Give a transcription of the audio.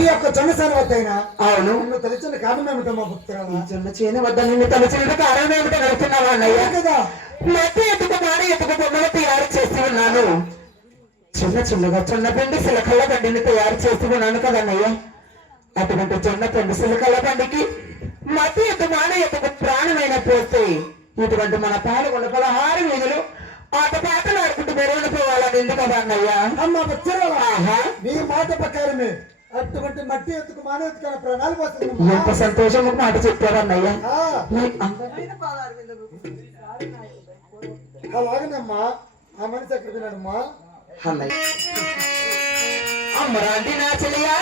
ఈ యొక్క జొన్న చేను వద్దైనా అవును నిన్ను తలచిన కారణం ఏమిటమ్మా భక్తురాలా? జొన్న చేను వద్ద నిన్ను తలచిన కారణం ఏమిటో అడుగుతున్నావా అన్నయ్య? కదా మట్టి ఎత్తుకు మాడి ఎత్తుకు బొమ్మలు తయారు చేసి ఉన్నాను. చిన్న చిన్నగా జొన్న పిండి సిలకల్ల బండిని తయారు చేసి ఉన్నాను కదన్నయ్య. అటువంటి జొన్న పిండి సిలకల్ల బండికి మట్టి ఎత్తు మాడి ఎత్తుకు ప్రాణమైన పోస్తే ఇటువంటి మన పాల్గొన్న 16 వీధులు ఆట పాటలు ఆడుకుంటూ మెరుగున పోవాలని ఎందుకు కదా అన్నయ్య? అమ్మ భక్తురాలా నీ మాట ప్రకారమే అటువంటి మట్టి ఎత్తుకు మానవ ఎత్తుకున్న ప్రాణాలు పోతుంది. ఎంత సంతోషం మాట చెప్పారన్నయ్య. అలాగనమ్మా ఆ మనిషి ఎక్కడ విన్నాడమ్మా? అమ్మరాంటి నా చెలియా